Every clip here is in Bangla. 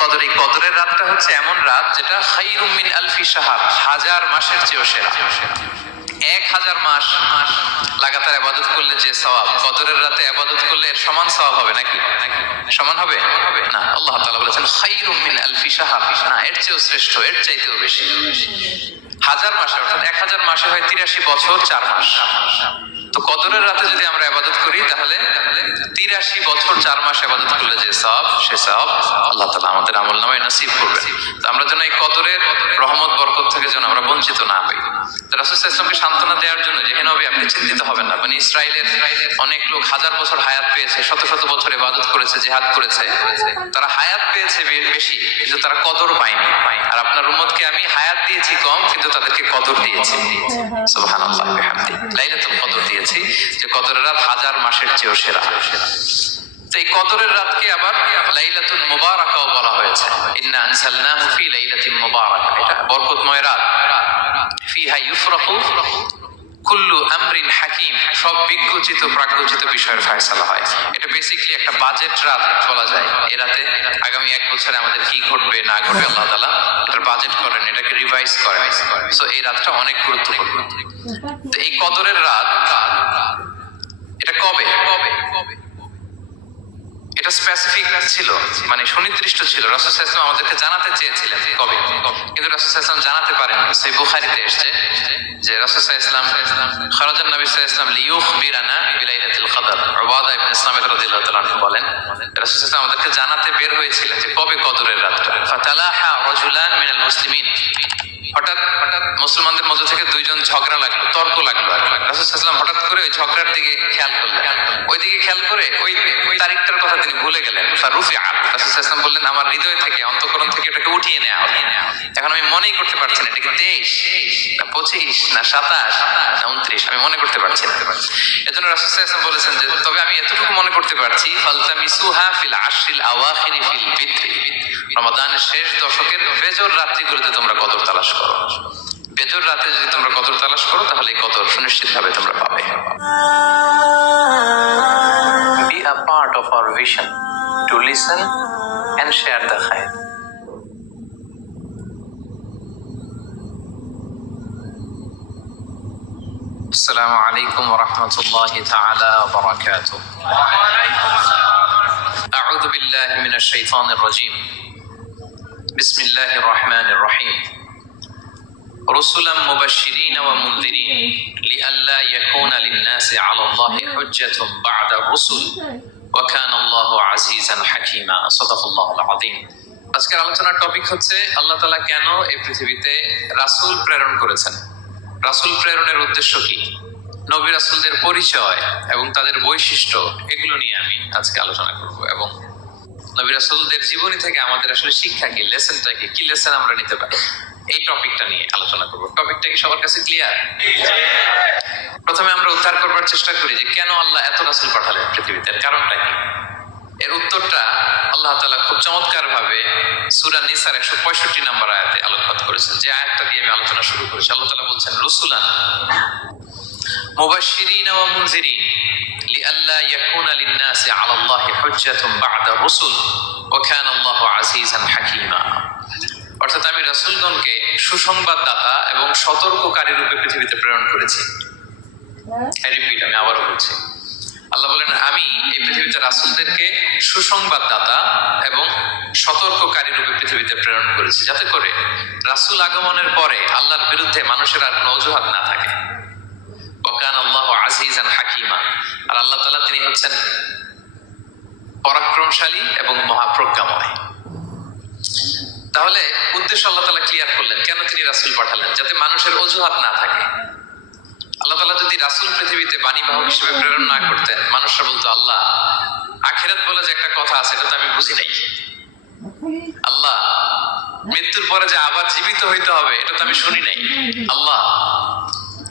কদর, এই কদরের রাতটা হচ্ছে এমন রাত যেটা খায়রুম মিন আলফি শাহর, 1000 মাসের চেয়েও সেরা। 1000 মাস লাগাতার ইবাদত করলে যে সওয়াব, কদরের রাতে ইবাদত করলে এর সমান সওয়াব হবে নাকি? সমান হবে না। আল্লাহ তাআলা বলেছেন খায়রুম মিন আলফি শাহর, না, এর চেয়েও শ্রেষ্ঠ, এর চাইতেও বেশি। 1000 মাসে, অর্থাৎ 1000 মাসে হয় 83 বছর 4 মাস। তো কদরের রাতে যদি আমরা ইবাদত করি তাহলে 83 বছর 4 মাস ইবাদত করলে যে সওয়াব, সে সওয়াব আল্লাহ তাআলা আমাদের আমলনামায় নসিব করবেন। তো আমরা যেন এই কদরের রহমত বরকত থেকে যেন আমরা বঞ্চিত না হই। রাসূল সাল্লাল্লাহু আলাইহি ওয়াসাল্লামকে সান্ত্বনা দেওয়ার জন্য যে হে নবী, আপনি চিন্তিত হবেন না, মানে ইসরায়েলের অনেক লোক 1000 বছর হায়াত পেয়েছে, শত শত বছর ইবাদত করেছে, জিহাদ করেছে, তারা হায়াত পেয়েছে বেশি কিন্তু তারা কদর পায়নি। আর আপনার উম্মতকে আমি হায়াত দিয়েছি কম কিন্তু তাদেরকে কদর দিয়েছি। সুবহানাল্লাহ ওয়া বিহামদি, লাইলাতুল কদর দিয়েছি, যে কদরের রাত 1000 মাসের চেয়েও সেরা। তো এই কদরের রাতকে আবার লাইলাতুল মুবারাকাও বলা হয়েছে। ইন্না আনসালনাহু ফি লাইলাতিন মুবারাকা, এটা বরকতময় রাত। ফিহা ইউফরাকু কুল্লু আমরিন হাকিম, সব বিজ্ঞচিত প্রাজ্ঞচিত বিষয়ের ফয়সালা হয়। এটা বেসিক্যালি একটা বাজেট রাত বলা যায়। এই রাতে আগামী 1 বছরে আমাদের কি ঘটবে না ঘটবে আল্লাহ তাআলা এটার বাজেট করেন, এটাকে রিভাইজ করেন। সো এই রাতটা অনেক গুরুত্বপূর্ণ। তো এই কদরের রাত এটা কবে? এটা স্পেসিফিক ছিল, মানে সুনির্দিষ্ট ছিল। রাসূল সাল্লাল্লাহু আলাইহি ওয়াসাল্লাম আমাদেরকে জানাতে চেয়েছিলেন কবে, কিন্তু রাসূল সাল্লাল্লাহু আলাইহি ওয়াসাল্লাম জানাতে পারেননি। সহিহ বুখারীতে এসেছে যে রাসূল সাল্লাল্লাহু আলাইহি ওয়াসাল্লাম খারাজান নবী সাল্লাল্লাহু আলাইহি ওয়াসাল্লাম লিইউখবিরানা বিলাইলাতিল কদর। উবাদা ইবনে সামিত রাদিয়াল্লাহু তাআলা আনহু বলেন, রাসূল সাল্লাল্লাহু আলাইহি ওয়াসাল্লাম আমাদেরকে জানাতে বের হয়েছিলেন যে কবে কদরের রাতটা। ফাতালাহা রাজুলান মিনাল মুসলিমিন, হঠাৎ মুসলমানদের মধ্যে থেকে দুইজন ঝগড়া লাগলো, তর্ক লাগলো। রাসূল সাল্লাল্লাহু আলাইহি ওয়াসাল্লাম হঠাৎ করে ওই ঝগড়ার দিকে খেয়াল করলেন, ওইদিকে খেয়াল করে ওই তারিখটার কথা তিনি ভুলে গেলেন। ফারুফিআ, রাসূল সাল্লাল্লাহু আলাইহি ওয়াসাল্লাম বললেন, আমার হৃদয় থেকে, অন্তঃকরণ থেকে এটাকে উঠিয়ে নেওয়া হবে। এখন আমি মনেই করতে পারছি না এটা কি 23 না 25 না 27 না 29, আমি মনে করতে পারছি না। এজন্য রাসূল সাল্লাল্লাহু আলাইহি ওয়াসাল্লাম বলেছেন যে তবে আমি এতটুকু মনে করতে পারছি, ফালতামিসুহা ফিল আশরিল আওয়াখিরি ফিল বিদ্রি, রমাদানের শেষ দশকের বেজর রাত্রিগুলোতে তোমরা কদর তালাশ করো। বেজর রাতে যদি তোমরা কদর তালাশ করো তাহলে এই কদর সুনিশ্চিতভাবে তোমরা পাবে। Be a part of our vision to listen and share the khair. Assalamu alaikum wa rahmatullahi ta'ala wa barakatuh. A'udhu billahi minash shaitanir rajim. Bismillahir rahmanir rahim. رسلا مبشرين ومنذرين لئلا يكون للناس على الله حجة بعد الرسل وكان الله عزيزا حكيما صدق الله العظيم। আজকের আলোচনার টপিক হচ্ছে আল্লাহ তাআলা কেন এই পৃথিবীতে রাসূল প্রেরণ করেছেন, রাসূল প্রেরণের উদ্দেশ্য কি, নবী রাসূলদের পরিচয় এবং তাদের বৈশিষ্ট্য, এগুলো নিয়ে আমি আজকে আলোচনা করব। এবং নবী রাসূলদের জীবনী থেকে আমাদের আসলে শিক্ষা কি, লেসনটা কি, কি লেসন আমরা নিতে পারি, এই টপিকটা নিয়ে আলোচনা করব। টপিকটা কি সবার কাছে ক্লিয়ার? প্রথমে আমরা উদ্ধার করবার চেষ্টা করি যে কেন আল্লাহ এত রাসূল পাঠালেন পৃথিবীতে, কারণটা কি। এর উত্তরটা আল্লাহ তাআলা খুব চমৎকার ভাবে সূরা নিসার 165 নম্বর আয়াতে আলোকপাত করেছেন, যে আয়াতটা দিয়ে আমি আলোচনা শুরু করেছি। আল্লাহ তাআলা বলছেন, রুসুলান মুবাশশিরিন ওয়া মুনজিরিন লিআল্লা ইয়াকুনা লিন-নাসি আলাল্লাহি হুজ্জাতুন বা'দা রুসুল ওয়া কানা আল্লাহু আজিজান হাকীমা। অর্থাৎ আমি রাসূলগণকে সুসংবাদদাতা এবং সতর্ককারী রূপে পৃথিবীতে প্রেরণ করেছি। আমি আবারও বলছি, আল্লাহ বলেন আমি এই পৃথিবীতে রাসূলদেরকে সুসংবাদদাতা এবং সতর্ককারী রূপে পৃথিবীতে প্রেরণ করেছি, যাতে করে রাসূল আগমনের পরে আল্লাহর বিরুদ্ধে মানুষের আর কোনো অজুহাত না থাকে। ওয়া কানা আল্লাহু আজিজান হাকীমা, আর আল্লাহ তাআলা তিনি হচ্ছেন পরাক্রমশালী এবং মহাপ্রজ্ঞাময়। তাহলে উদ্দেশ্য আল্লাহ তাআলা ক্লিয়ার করলেন, কেন তিনি রাসূল পাঠালেন, যাতে মানুষের অজুহাত না থাকে। আল্লাহ তাআলা যদি রাসূল পৃথিবীতে বাণীবাহক হিসেবে প্রেরণ না করতেন, মানুষরা বলতো আল্লাহ আখিরাত বলে যে একটা কথা আছে এটা তো আমি বুঝি নাই, আল্লাহ মৃত্যুর পরে যে আবার জীবিত হইতে হবে এটা তো আমি শুনি নাই, আল্লাহ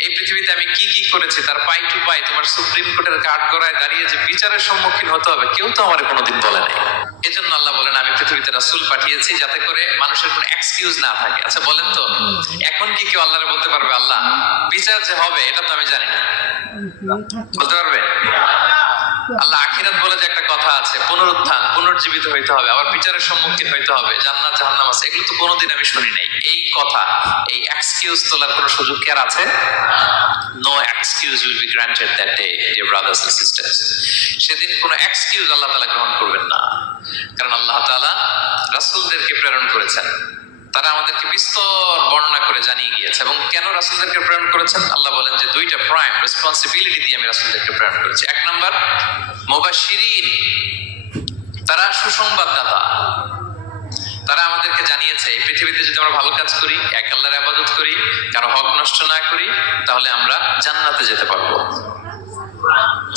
এই পৃথিবীতে আমি কি কি করেছি তার পাই টু পাই তোমার সুপ্রিম কোর্টের কাঠগড়ায় দাঁড়িয়ে যে বিচারের সম্মুখীন হতে হবে কেউ তো আমার কোনোদিন বলে নাই। এজন্য আল্লাহ বলেন আমি পৃথিবীতে রাসূল পাঠিয়েছি যাতে করে মানুষের কোনো এক্সকিউজ না থাকে। আচ্ছা বলেন তো, এখন কি কেউ আল্লাহরে বলতে পারবে আল্লাহ বিচার যে হবে এটা তো আমি জানি না, বলতে পারবে? আল্লাহ আখিরাত বলে যে একটা কথা আছে, পুনরুত্থান, পুনর্জীবিত হইতে হবে, আবার বিচারের সম্মুখীন হইতে হবে, জান্নাত জাহান্নাম আছে, এগুলো তো কোনোদিন আমি শুনি নাই। এই কথা, এই এক্সকিউজ তোলার কোনো সুযোগ কি আর আছে? No excuse will be granted that day, dear brothers and sisters. সেদিন কোনো এক্সকিউজ আল্লাহ তাআলা গ্রহণ করবেন না, কারণ আল্লাহ তাআলা রাসূলদেরকে প্রেরণ করেছেন, তারা আমাদেরকে বিস্তর বর্ণনা করে জানিয়ে গিয়েছে। এবং কেন রাসূলদেরকে প্রেরণ করেছেন? আল্লাহ বলেন যে দুইটা প্রাইম রেসপন্সিবিলিটি দিয়ে আমি রাসূলদেরকে প্রেরণ করেছি। এক নাম্বার মুবাশশিরিন, তারা সুসংবাদদাতা। তারা আমাদেরকে জানিয়েছে এই পৃথিবীতে যদি আমরা ভালো কাজ করি, এক আল্লাহর ইবাদত করি, কারো হক নষ্ট না করি, তাহলে আমরা জান্নাতে যেতে পারবো।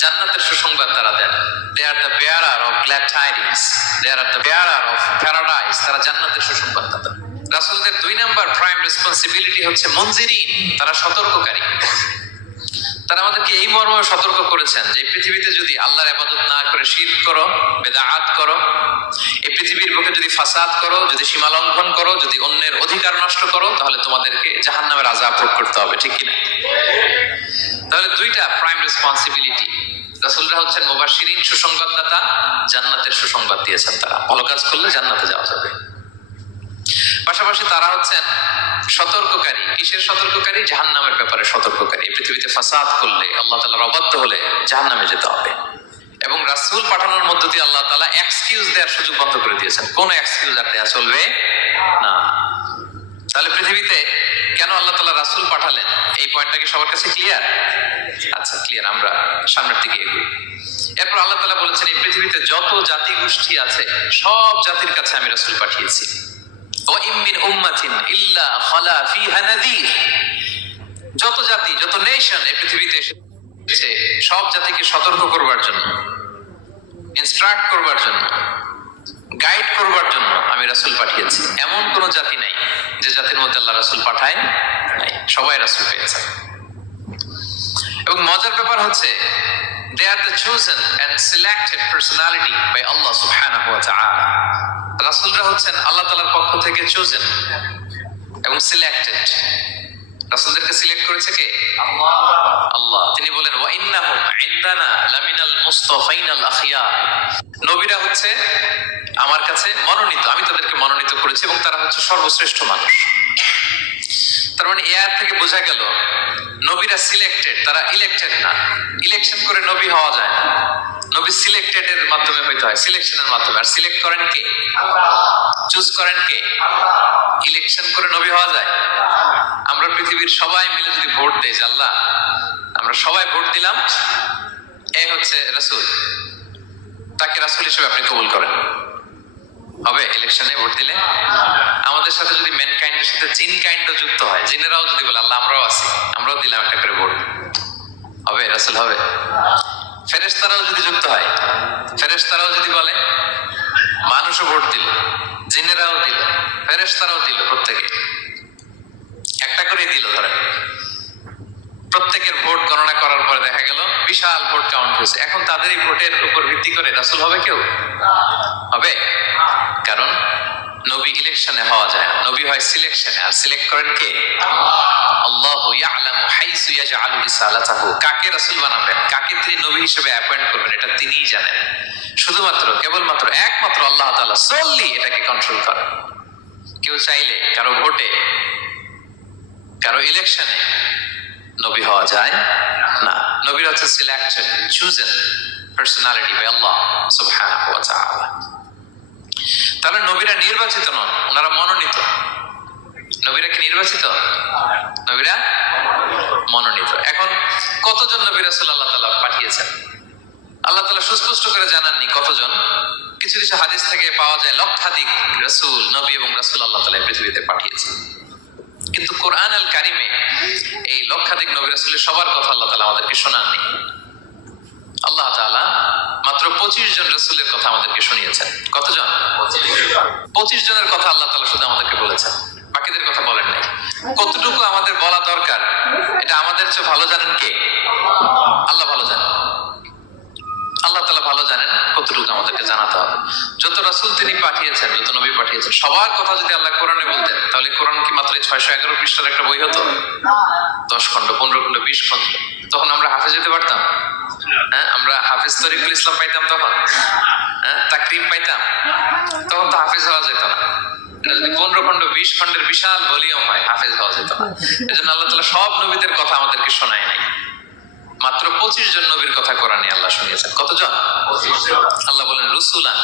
জান্নাতের সুসংবাদ তারা দেন। They are the bearer of glad tidings. They are the bearer of paradise. তারা জান্নাতের সুসংবাদদাতা। রাসূলদের দুই নাম্বার প্রাইম রেসপন্সিবিলিটি হচ্ছে মুনজিরিন, তারা সতর্ককারী। তারা আমাদেরকে এই মর্মে সতর্ক করেছেন যে পৃথিবীতে যদি আল্লাহর ইবাদত না করে শিরক করো, বিদআত করো, এই পৃথিবীর বুকে যদি ফাসাদ করো, যদি সীমা লঙ্ঘন করো, যদি অন্যের অধিকার নষ্ট করো, তাহলে তোমাদেরকে জাহান্নামের আযাব ভোগ করতে হবে, ঠিক কি না? তাহলে দুইটা প্রাইম রেসপন্সিবিলিটি। রাসূলরা হচ্ছেন মুবাশশিরিন, সুসংবাদদাতা, জান্নাতের সুসংবাদ দিয়েছেন। তারা ভালো কাজ করলে জান্নাতে যাওয়া যাবে। পাশাপাশি তারা হচ্ছেন সতর্ককারী। কিসের সতর্ককারী? জাহান্নামের ব্যাপারে সতর্ককারী। পৃথিবীতে ফাসাদ করলে, আল্লাহ তাআলার অবাধ্য হলে জাহান্নামে যেতে হবে। এবং রাসূল পাঠানোর মধ্য দিয়ে আল্লাহ তাআলা এক্সকিউজ দেওয়ার সুযোগ বন্ধ করে দিয়েছেন। কোন এক্সকিউজ আর দেওয়া চলবে না। তাহলে পৃথিবীতে কেন আল্লাহ তাআলা রাসূল পাঠালেন, এই পয়েন্টটা কি সবার কাছে ক্লিয়ার? আচ্ছা, ক্লিয়ার। আমরা সামনের দিকে এগোই। এরপর আল্লাহ তাআলা বলেছেন এই পৃথিবীতে যত জাতি গোষ্ঠী আছে সব জাতির কাছে আমি রাসূল পাঠিয়েছি। ওয়াইম মিন উম্মাতিন ইল্লা খালা ফিহা নাযীর। যত জাতি, যত নেশন এই পৃথিবীতে এসেছে, সব জাতিকে সতর্ক করবার জন্য, ইনস্ট্রাক্ট করবার জন্য, গাইড করবার জন্য আমি রাসূল পাঠিয়েছি। এমন কোন জাতি নাই যে জাতির মধ্যে আল্লাহ রাসূল পাঠায় নাই, সবাই রাসূল পেয়েছেন। এবং মজার ব্যাপার হচ্ছে they are the chosen and selected personality by Allah subhanahu wa ta'ala. রাসূলরা হচ্ছেন আল্লাহ তাআলার পক্ষ থেকে chosen এবং সিলেক্টেড। রাসূলদেরকে সিলেক্ট করেছে কে? আল্লাহ। তিনি বলেন ওয়া ইন্নাহুম ইনদানা লামিনাল মুস্তাফাইনাল আখিয়ার। নবীরা হচ্ছে আমার কাছে মনোনীত, আমি তাদেরকে মনোনীত করেছি এবং তারা হচ্ছে সর্বশ্রেষ্ঠ মানুষ। তার মানে এর থেকে বোঝা গেল নবীরা সিলেক্টেড, তারা ইলেক্টেড না। ইলেকশন করে নবী হওয়া যায় না, নবী সিলেক্টেড এর মাধ্যমে হইতে হয়, সিলেকশনের মাধ্যমে। আর সিলেক্ট করেন কে? চুজ করেন কে? ইলেকশন করে নবী হওয়া যায়? আমরা পৃথিবীর সবাই মিলে যদি ভোট দেই, আল্লাহ আমরা সবাই ভোট দিলাম, এই হচ্ছে রাসূল, তাকে রাসূল হিসেবে আপনি কবুল করেন, হবে ইলেকশনে ভোট দিলে? আমাদের সাথে যদি ম্যানকাইন্ডের সাথে জিন কাইন্ডও যুক্ত হয়, জিনেরাও যদি বলে আল্লাহ আমরাও আছি, আমরাও দিলাম একটা করে ভোট, হবে রাসূল হবে? ফেরেশতারাও যদি যুক্ত হয়, ফেরেশতারাও যদি বলে, মানুষও ভোট দিল, জিনেরাও দিল, ফেরেশতারাও দিল, প্রত্যেকে একটা করেই দিল, ধরেন প্রত্যেকের ভোট গণনা করার পরে দেখা গেল বিশাল ভোট কাউন্ট হয়েছে। এখন তাদের এই ভোটের উপর ভিত্তি করে রাসূল হবে কেউ? হবে? কারণ নবী ইলেকশনে হওয়া যায় না, নবী হয় সিলেকশনে। আর সিলেক্ট করেন কে? আল্লাহু ইয়ালামু হাইসু ইয়াজআলু রিসালাতাহু। কাকে রাসূল বানাবেন, কাকে তিনি নবী হিসেবে অ্যাপয়েন্ট করবেন, এটা তিনিই জানেন। শুধুমাত্র, কেবলমাত্র, একমাত্র আল্লাহ তাআলা solely এটাকে কন্ট্রোল করেন। কেউ চাইলে কারো ভোটে, কারো ইলেকশনে নবী হওয়া যায় না। নবীরা হচ্ছে সিলেক্টেড, চুজেন পার্সোনালিটি বাই আল্লাহ সুবহানাহু ওয়া তাআলা। তাহলে নবীরা নির্বাচিত নন, ওনারা মনোনীত। নবীরা কি নির্বাচিত? নবীরা মনোনীত। এখন কতজন নবী রাসূল আল্লাহ তাআলা পাঠিয়েছেন? আল্লাহ তাআলা সুস্পষ্ট করে জানাননি কতজন। কিছু কিছু হাদিস থেকে পাওয়া যায় লক্ষাধিক রাসূল, নবী এবং রাসূল আল্লাহ তাআলা পৃথিবীতে পাঠিয়েছেন। কিন্তু কোরআন আল কারিমে এই লক্ষাধিক নবী রাসূলের সবার কথা আল্লাহ তাআলা আমাদেরকে শোনাননি। আল্লাহ তাআলা মাত্র 25 জন রাসূলের কথা আমাদেরকে শুনিয়েছেন। কতজন? 25 জনের কথা আল্লাহ তাআলা শুধু আমাদেরকে বলেছেন, বাকিদের কথা বলেন নাই। কতটুকু আমাদের বলা দরকার এটা আমাদের চেয়ে ভালো জানেন কে? আল্লাহ ভালো জানেন। আল্লাহ তাআলা ভালো জানেন কতটুকু আমাদেরকে জানাতে হবে। যত রাসূল তিনি পাঠিয়েছেন, যত নবী পাঠিয়েছেন, সবার কথা যদি আল্লাহ কোরআনে বলতেন, তাহলে কোরআন কি মাত্র 611 পৃষ্ঠার একটা বই হতো? 10 খণ্ড, 15 খণ্ড, 20 খণ্ড। তখন আমরা হাফেজ হতে পারতাম? হ্যাঁ, আমরা হাফিজ তরিকুল ইসলাম পাইতাম তখন, হ্যাঁ, তাকরিম পাইতাম, তখন তো হাফিজ হওয়া যেত না। এটা যদি 15 খন্ড 20 খন্ডের বিশাল ভলিউম হয়, হাফিজ হওয়া যেত না। এজন্য আল্লাহ তাআলা সব নবীদের কথা আমাদেরকে শোনায় নাই, মাত্র 25 জন নবীর কথা কোরআনে আল্লাহ শুনিয়েছেন। কতজন? আল্লাহ বলেন রুসুলান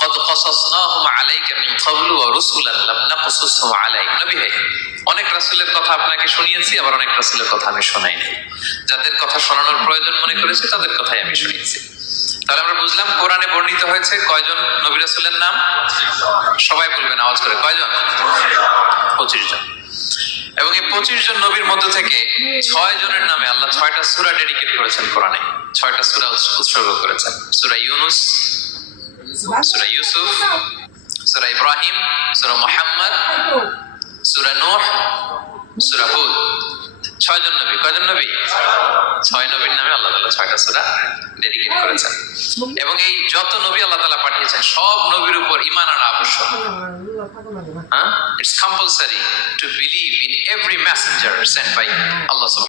কদ কসাসনাহুম আলাইকা মিন ক্বাবলু ওয়া রুসুলান লাম নাকসুসহুম আলাইক। নবী হে, অনেক রাসূলের কথা আপনাকে শুনিয়েছি, আবার অনেক রাসূলের কথা আমি শোনাই নাই। যাদের কথা শোনানোর প্রয়োজন মনে করেছি তাদের কথাই আমি শুনিয়েছি। তাহলে আমরা বুঝলাম কোরআনে বর্ণিত হয়েছে কয়জন নবী রাসূলের নাম? সবাই বলবেন আওয়াজ করে, কয়জন? 25 জন। এবং এই 25 জন নবীর মধ্য থেকে 6 জনের নামে আল্লাহ 6টা সূরা ডেডিকেট করেছেন কোরআনে, 6টা সূরা উৎসর্গ করেছেন। সূরা ইউনুস, সূরা ইউসুফ, সূরা ইব্রাহিম, সূরা মুহাম্মদ, সূরা নূহ, সূরা হুদ। 6 জন নবী। কয়জন নবী? 6 নবীর নামে আল্লাহ তাআলা 6টা সূরা ডেডিকেট করেছেন। এবং এই যত নবী আল্লাহ তাআলা পাঠিয়েছেন সব নবীর উপর ঈমান আনা আবশ্যক। It's compulsory to believe in every messenger sent by Allah subhanahu